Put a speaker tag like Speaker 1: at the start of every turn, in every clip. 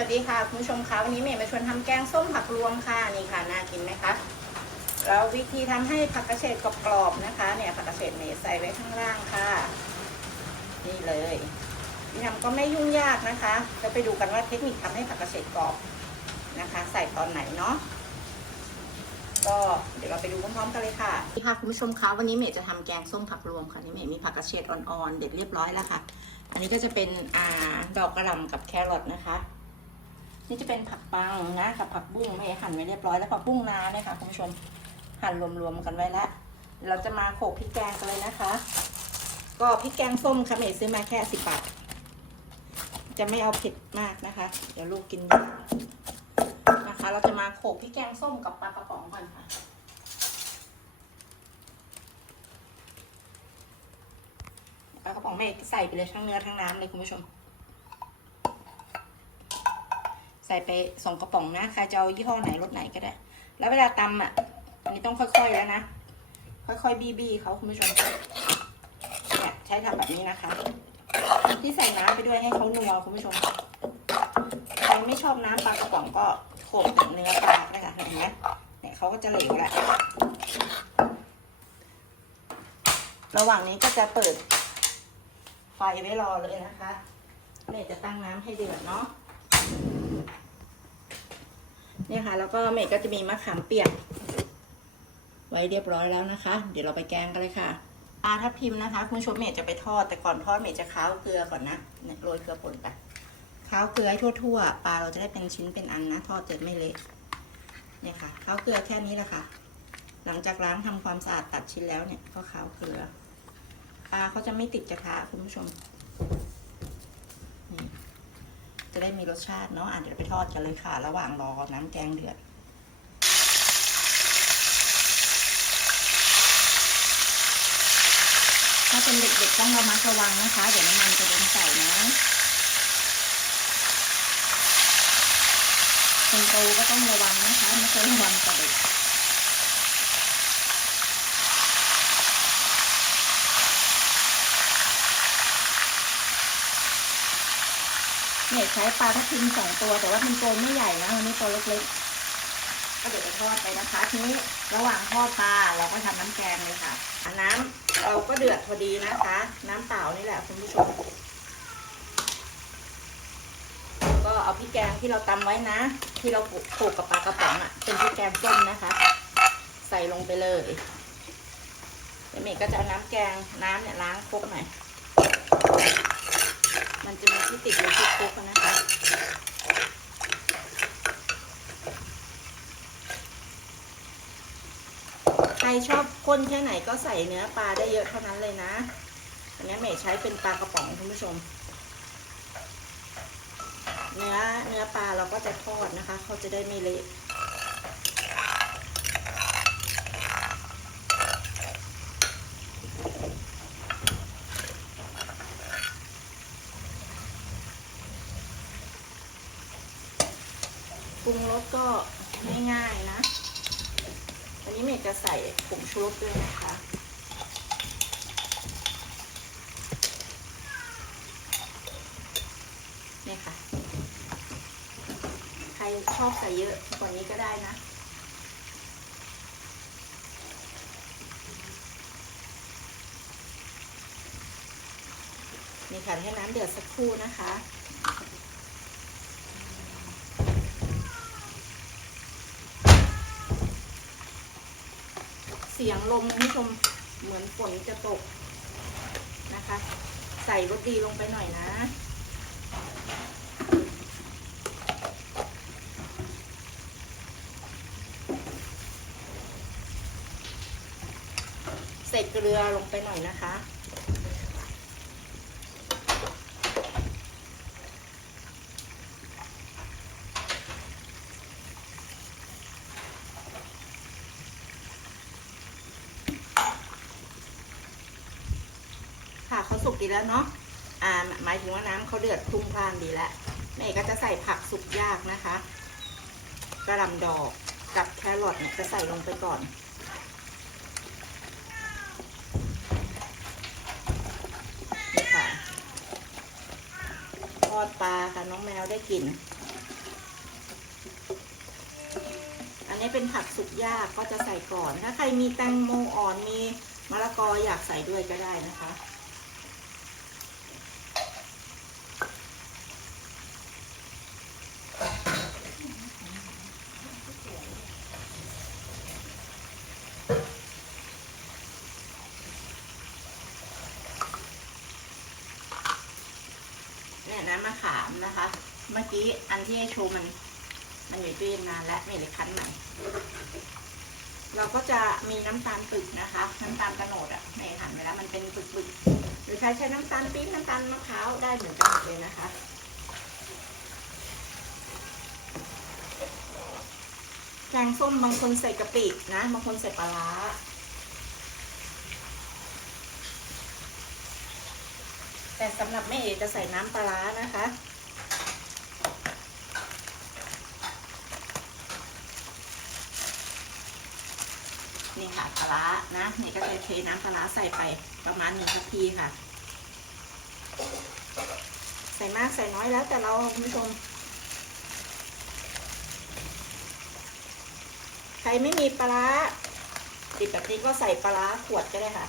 Speaker 1: วัสดีค่ะคุณผู้ชมคะวันนี้เมย์มาชวนทำแกงส้มผักรวมค่ะนี่ค่ะน่ากินไหมคะแล้ววิธีทำให้ผักกระเฉดกรอบๆนะคะ เนี่ยผักกระเฉดเมย์ใส่ไว้ข้างล่างค่ะ นี่เลยวิธีทำก็ไม่ยุ่งยากนะคะ จะไปดูกันว่าเทคนิคทำให้ผักกระเฉดกรอบนะคะ ใส่ตอนไหนเนาะก็เดี๋ยวเราไปดูพร้อมๆกันเลยค่ะค่ะคุณผู้ชมคะวันนี้เมย์จะทำแกงส้มผักรวมค่ะนี่เมย์มีผักกระเฉดอ่อนๆเด็ดเรียบร้อยแล้วค่ะ อันนี้ก็จะเป็นอ่าดอกกระหล่ำกับแครอทนะคะ นี่จะเป็นผักปังนะกับผักบุ้งไม่หั่นไว้เรียบร้อยแล้วผักบุ้งนาเนี่ยค่ะคุณผู้ชมหั่นรวมๆกันไว้แล้ว เราจะมาโขลกพริกแกงกันเลยนะคะ ก็พริกแกงส้มค่ะเมย์ซื้อมาแค่สิบบาทจะไม่เอาเผ็ดมากนะคะ เดี๋ยวลูกกินนะคะ เราจะมาโขลกพริกแกงส้มกับปลากระป๋องก่อนค่ะปลากระป๋องเมย์ใส่ไปเลยทั้งเนื้อทั้งน้ำเลยคุณผู้ชม ใส่ไปสองกระป๋องนะใครจะเอายี่ห้อไหนรสไหนก็ได้ แล้วเวลาตำอะอันนี้ต้องค่อยๆแล้วนะ ค่อยๆบี้ๆเขาคุณผู้ชมเนี่ยใช้ทำแบบนี้นะคะ ที่ใส่น้ำไปด้วยให้เขานัวคุณผู้ชมใครไม่ชอบน้ำปลากระป๋องก็โขลกแต่เนื้อปลาเลยค่ะเห็นไหมเนี่ยเขาก็จะเหลวแล้วระหว่างนี้ก็จะเปิดไฟไว้รอเลยนะคะเมย์จะตั้งน้ำให้เดือดเนาะ เนี่ยค่ะ แล้วก็เมย์ก็จะมีมะขามเปียก ไว้เรียบร้อยแล้วนะคะ เดี๋ยวเราไปแกงกันเลยค่ะปลาทับทิมนะคะ คุณชมเมย์จะไปทอด แต่ก่อนทอดเมย์จะค้าวเกลือก่อนนะเนี่ยโรยเกลือป่นไปค้าวเกลือให้ทั่วๆปลาเราจะได้เป็นชิ้นเป็นอันนะทอดจะไม่เละเนี่ยค่ะค้าวเกลือแค่นี้แหละค่ะ หลังจากล้างทำความสะอาดตัดชิ้นแล้วเนี่ยก็ค้าวเกลือปลาเขาจะไม่ติดกระทะคุณผู้ชม ได้มีรสชาติเนาะอะเดี๋ยวไปทอดกันเลยค่ะ ระหว่างรอน้ำแกงเดือดถ้าเป็นเด็กๆต้องระมัดระวังนะคะ เดี๋ยวน้ำมันจะโดนใส่นะคนโตก็ต้องระวังนะคะไม่ใช่ระวังแต่เด็ก เนี่ยใช้ปลาทับทิมสองตัวแต่ว่ามันตัวไม่ใหญ่นะวันนี้ตัวเล็กๆก็เดี๋ยวจะทอดไปนะคะ ทีนี้ระหว่างทอดปลาเราก็ทำน้ำแกงเลยค่ะอะน้ำเราก็เดือดพอดีนะคะ น้ำเปล่านี่แหละคุณผู้ชมก็เอาพริกแกงที่เราตำไว้นะ ที่เราโขลกกับปลากระป๋องอะ เป็นพริกแกงส้มนะคะ ใส่ลงไปเลยเดี๋ยวเมย์ก็จะเอาน้ำแกงน้ำเนี่ยล้างครกหน่อย มันจะมีที่ติดอยู่ที่คุกนะคะใครชอบข้นแค่ไหนก็ใส่เนื้อปลาได้เยอะเท่านั้นเลยนะอันนี้เมย์ใช้เป็นปลากระป๋องคุณผู้ชม เนื้อเนื้อปลาเราก็จะทอดนะคะ เขาจะได้ไม่เละ รุงรสก็ง่ายๆนะ อันนี้เมย์จะใส่ผงชูรสด้วยนะคะนี่ค่ะ ใครชอบใส่เยอะกว่านี้ก็ได้นะนี่ค่ะให้น้ำเดือดสักครู่นะคะ เสียงลมคุณผู้ชมเหมือนฝนจะตกนะคะ ใส่รสดีลงไปหน่อยนะ ใส่เกลือลงไปหน่อยนะคะ กินแล้วเนาะอ่าหมายถึงว่าน้ำเขาเดือดพุ่งพล่านดีแล้วแม่ก็จะใส่ผักสุกยากนะคะกระลำดอกกับแครอทเนี่ยจะใส่ลงไปก่อน นี่ค่ะทอดปลาค่ะน้องแมวได้กิน อันนี้เป็นผักสุกยากก็จะใส่ก่อน ถ้าใครมีแตงโมอ่อนมีมะละกออยากใส่ด้วยก็ได้นะคะ ให้โชว์มัน มันอยู่ตู้เย็นนานแล้วไม่เลยคั้นใหม่ เราก็จะมีน้ำตาลปึกนะคะ น้ำตาลกระโหนดอะในหั่นไปแล้วมันเป็นปึกๆหรือใครใช้น้ำตาลปี๊บน้ำตาลมะพร้าวได้เหมือนกันเลยนะคะแกงส้มบางคนใส่กะปินะบางคนใส่ปลาร้าแต่สำหรับแม่เอจะใส่น้ำปลาร้านะคะ ค่ะปลานะนี่ก็จะเทน้ำปลาใส่ไปประมาณหนึ่งทัพพีค่ะ ใส่มากใส่น้อยแล้วแต่เราคุณผู้ชมใครไม่มีปลาร้าติดแบบนี้ก็ใส่ปลาขวดก็ได้ค่ะ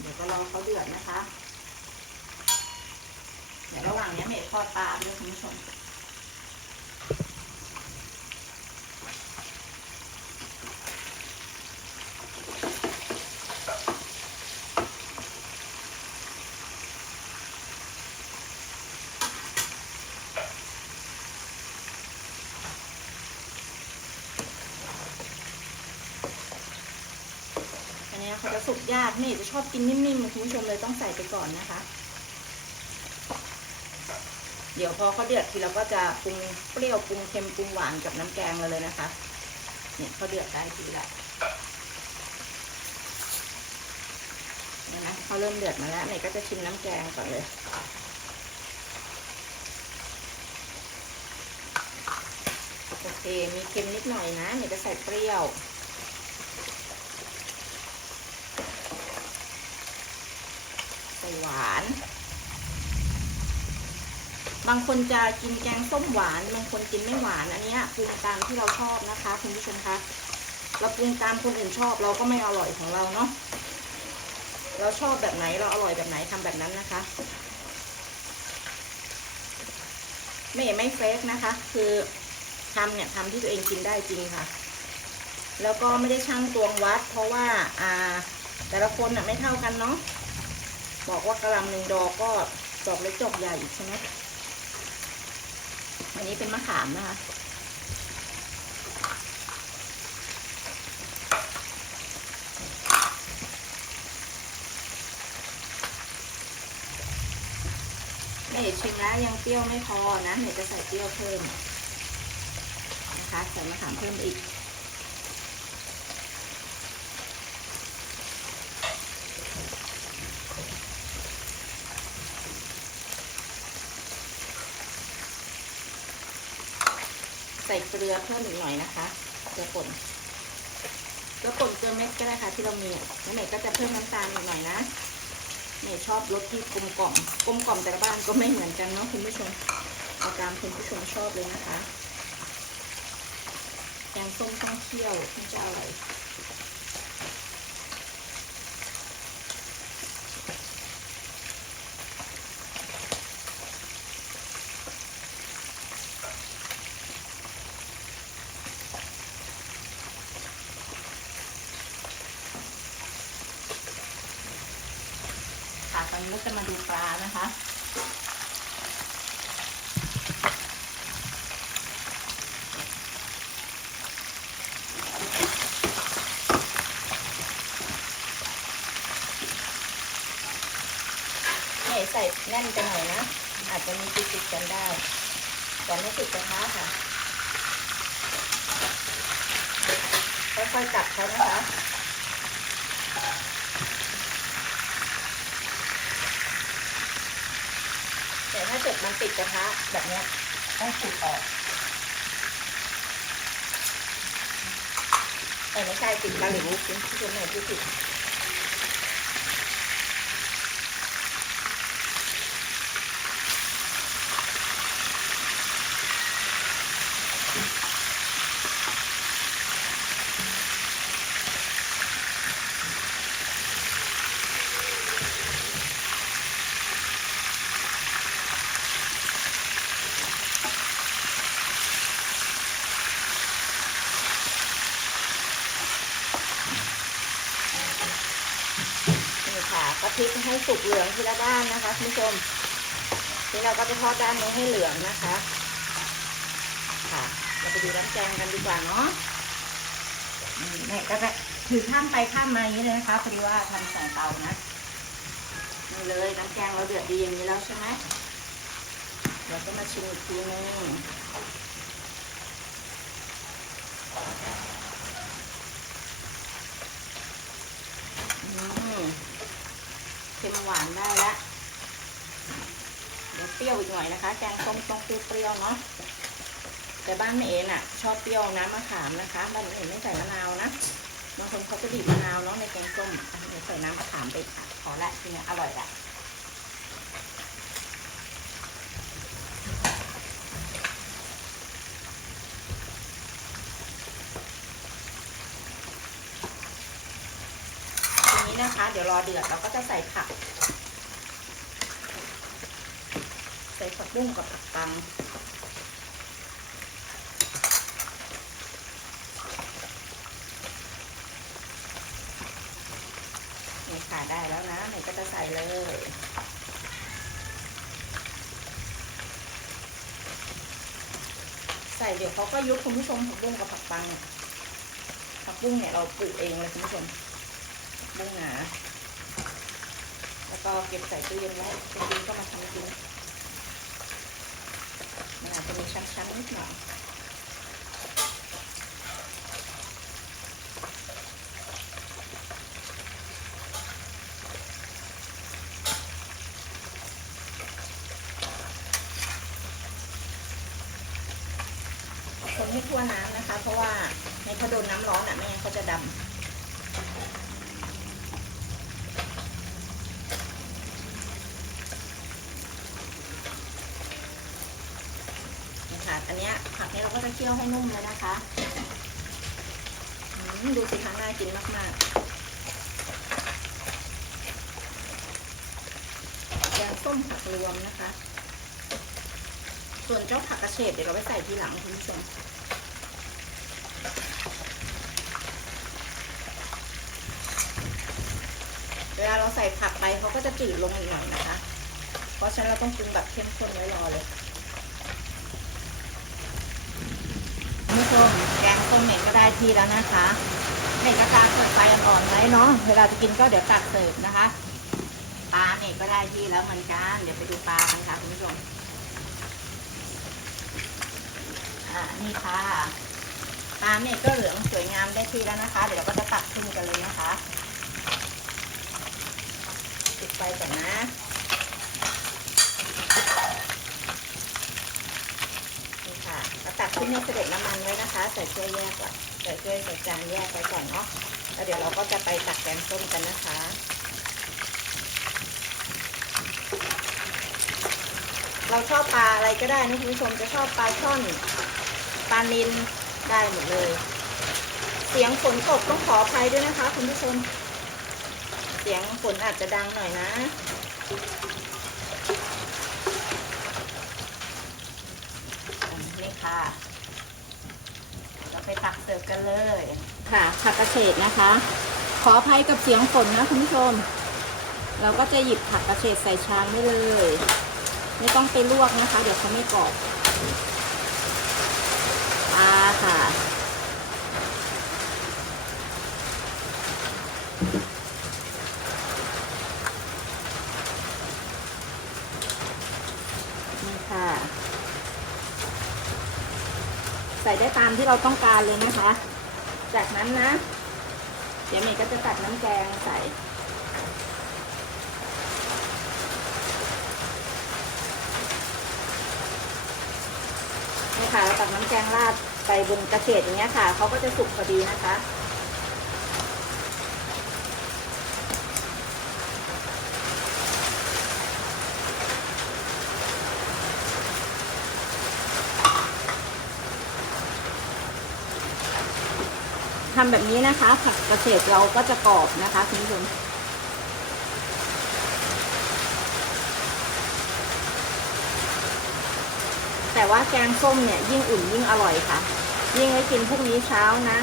Speaker 1: เดี๋ยวก็รอเขาเดือดนะคะ เดี๋ยวระหว่างนี้เมย์ท อดปลาด้วยคุณผู้ชมอันนี้เขาจะสุกยากนี่จะชอบกินนิ่มๆคุณผู้ชมเลยต้องใส่ไปก่อนนะคะ ดี๋ยวพอเขาเดือดทีเราก็จะปรุงเปรี้ยวปรุงเค็มปรุงหวานกับน้ำแกงเราเลยนะคะเนี่ยเขาเดือดได้ทีละเนี่ยนะเขาเริ่มเดือดมาแล้วเนี่ยก็จะชิมน้ำแกงก่อนเลยโอเคมีเค็มนิดหน่อยนะเนี่ยจะใส่เปรี้ยวใส่หวาน บางคนจะกินแกงส้มหวาน บางคนกินไม่หวาน อันนี้ปรุงตามที่เราชอบนะคะคุณผู้ชมคะเราปรุงตามคนอื่นชอบเราก็ไม่อร่อยของเราเนาะเราชอบแบบไหนเราอร่อยแบบไหนทำแบบนั้นนะคะไม่ไม่เฟกนะคะ คือทำเนี่ยทำที่ตัวเองกินได้จริงค่ะ แล้วก็ไม่ได้ช่างตวงวัด เพราะว่าอ่าแต่ละคนน่ะไม่เท่ากันเนาะบอกว่ากระลำหนึ่งดอกก็ดอกเล็กดอกใหญ่อีกใช่ไหม อันนี้เป็นมะขามนะคะ นี่ชิมแล้วยังเปรี้ยวไม่พอนะเดี๋ยวจะใส่เปรี้ยวเพิ่มนะคะ ใส่มะขามเพิ่มอีก ลือเพิ่มอีกหน่อยนะคะเกลือป่นเกลือป่นเกลือเม็ดก็ได้ค่ะ ที่เรามีแล้วเนก็จะเพิ่มน้ำตาลอีกหน่อยนะเนี่ยชอบรสที่กลมกล่อมกลมกล่อมแต่ละบ้านก็ไม่เหมือนกันเนาะคุณผู้ชมเอาตามคุณผู้ชมชอบเลยนะคะยังส้มต้องเคี่ยวมันจะอร่อย อนนี้เราจะมาดูปลานะคะนี่ใส่แน่นกันหน่อยนะ อาจจะมีติดๆกันได้แต่ไม่ติดกระทะค่ะ ค่อยๆจับเขานะคะ แต่ถ้าเกิดมันติดกระทะแบบเนี้ยต้องขูดออก แต่ไม่ใช่ติดตะหลิวคุณผู้ชมไหนที่ติด ก็พลิกให้ สุกเหลืองทีละด้านนะคะคุณผู้ชมนี่เราก็จะทอดด้านนี้ให้เหลืองนะคะ ค่ะ เราไปดูน้ำแกงกันดีกว่าเนาะนี่ก็จะถือข้ามไปข้ามมาอย่างนี้เลยนะคะพอดีว่าทำใส่เตานะนี่เลยน้ำแกงเราเดือดดีอย่างนี้แล้วใช่ไหมเดี๋ยวก็มาชิมอีกทีนึงอืมเค็มหวานได้แล้วเดี๋ยวเปรี้ยวอีกหน่อยนะคะ แกงส้มต้องเปรี้ยวๆเนาะแต่บ้านแม่เอ๋น่ะ ชอบเปรี้ยวน้ำมะขามนะคะบ้านแม่เอ๋ไม่ใส่มะนาวนะบางคนเขาจะบีบมะนาวเนาะในแกงส้มเดี๋ยวใส่น้ำมะขามไปค่ะพอละทีนี้อร่อยละที นะคะ เดี๋ยวรอเดือดเราก็จะใส่ผัก ใส่ผักบุ้งกับผักตังนี่ค่ะได้แล้วนะหนูก็จะใส่เลยใส่เดี๋ยวเขาก็ยุบคุณผู้ชมผักบุ้งกับผักปังผักบุ้งเนี่ยเราปลูกเองเลยคุณผู้ชม บุ้งหนา แล้วก็เก็บใส่ตู้เย็นไว้จริงๆก็มาทำกินมันอาจจะมีชั้นๆนิดหน่อยคนให้ทั่วน้ำนะคะ เพราะว่าในเขาโดนน้ำร้อนอะไม่งั้นเขาจะดำนี่ค่ะ อันเนี้ยผักเนี้ยเราก็จะเคี่ยวให้นุ่มเลยนะคะอืมดูสิคะน่า กินมากๆแกงส้มผักรวมนะคะ ส่วนเจ้าผักกระเฉดเดี๋ยวเราไปใส่ทีหลังคุณผู้ชมเวลาเราใส่ผักไปเขาก็จะจืดลงอีกหน่อยนะคะ เพราะฉะนั้นเราต้องปรุงแบบเข้มข้นไว้รอเลยคุณผู้ชมแกงส้มเหม็นก็ได้ที่แล้วนะคะ นกระทะเปิดไฟอ่อนๆไว้เนาะเวลาจะกินก็เดี๋ยวตักเสิร์ฟนะคะปลาเนี่ยก็ได้ที่แล้วเหมือนกันเดี๋ยวไปดูปลากันค่ะคุณผู้ชมอ่านี่ค่ะปลาเนี่ยก็เหลืองสวยงามได้ที่แล้วนะคะ เดี๋ยวเราก็จะตักขึ้นกันเลยนะคะ ปิดไฟก่อนนะ นี่ค่ะ ขึ้นให้เสด็จน้ำมันไว้นะคะ ใส่ถ้วยแยกก่อนใส่ถ้วยใส่จานแยกไว้ก่อนเนาะแล้วเดี๋ยวเราก็จะไปตักแกงส้มกันนะคะเราชอบปลาอะไรก็ได้นะคุณผู้ชมจะชอบปลาช่อนปลานินได้หมดเลย เสียงฝนตกต้องขออภัยด้วยนะคะ คุณผู้ชม เสียงฝนอาจจะดังหน่อยนะ นี่ค่ะ เราไปตักเสิร์ฟกันเลย ค่ะผักกระเฉดนะคะ ขออภัยกับเสียงฝนนะคุณผู้ชม เราก็จะหยิบผักกระเฉดใส่ชามได้เลย ไม่ต้องไปลวกนะคะ เดี๋ยวเขาไม่กรอบปลาค่ะ นี่ค่ะ ใส่ได้ตาม ที่เราต้องการเลยนะคะ จากนั้นนะ เดี๋ยวเมย์ก็จะตักน้ำแกงใส่นี่ค่ะเราตักน้ำแกงราดไปบนกระเฉดอย่างเงี้ยค่ะเขาก็จะสุกพอดีนะคะ ทำแบบนี้นะคะ ผักกระเฉดเราก็จะกรอบนะคะคุณผู้ชมแต่ว่าแกงส้มเนี่ยยิ่งอุ่นยิ่งอร่อยค่ะ ยิ่งให้กินพรุ่งนี้เช้านะ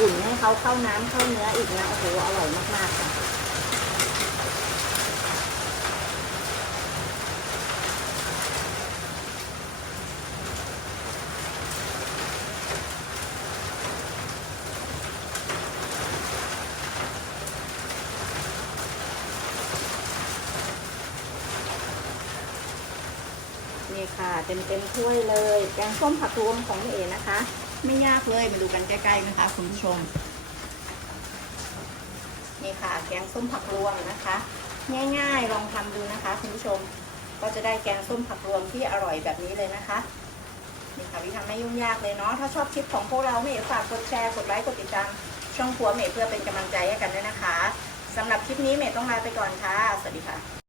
Speaker 1: อุ่นให้เขาเข้าน้ำเข้าเนื้ออีกนะโอ้โหอร่อยมากๆค่ะ นี่ค่ะเต็มเต็มถ้วยเลยแกงส้มผักรวมของแม่เอ๋นะคะ ไม่ยากเลยมาดูกันใกล้ๆนะคะคุณผู้ชม นี่ค่ะแกงส้มผักรวมนะคะ ง่ายๆลองทำดูนะคะคุณผู้ชม ก็จะได้แกงส้มผักรวมที่อร่อยแบบนี้เลยนะคะนี่ค่ะวิธีทำไม่ยุ่งยากเลยเนาะถ้าชอบคลิปของพวกเราเมย์ฝากกดแชร์กดไลค์กดติดตามช่องครัวเมย์เพื่อเป็นกำลังใจให้กันด้วยนะคะสำหรับคลิปนี้เมย์ต้องลาไปก่อนค่ะ สวัสดีค่ะ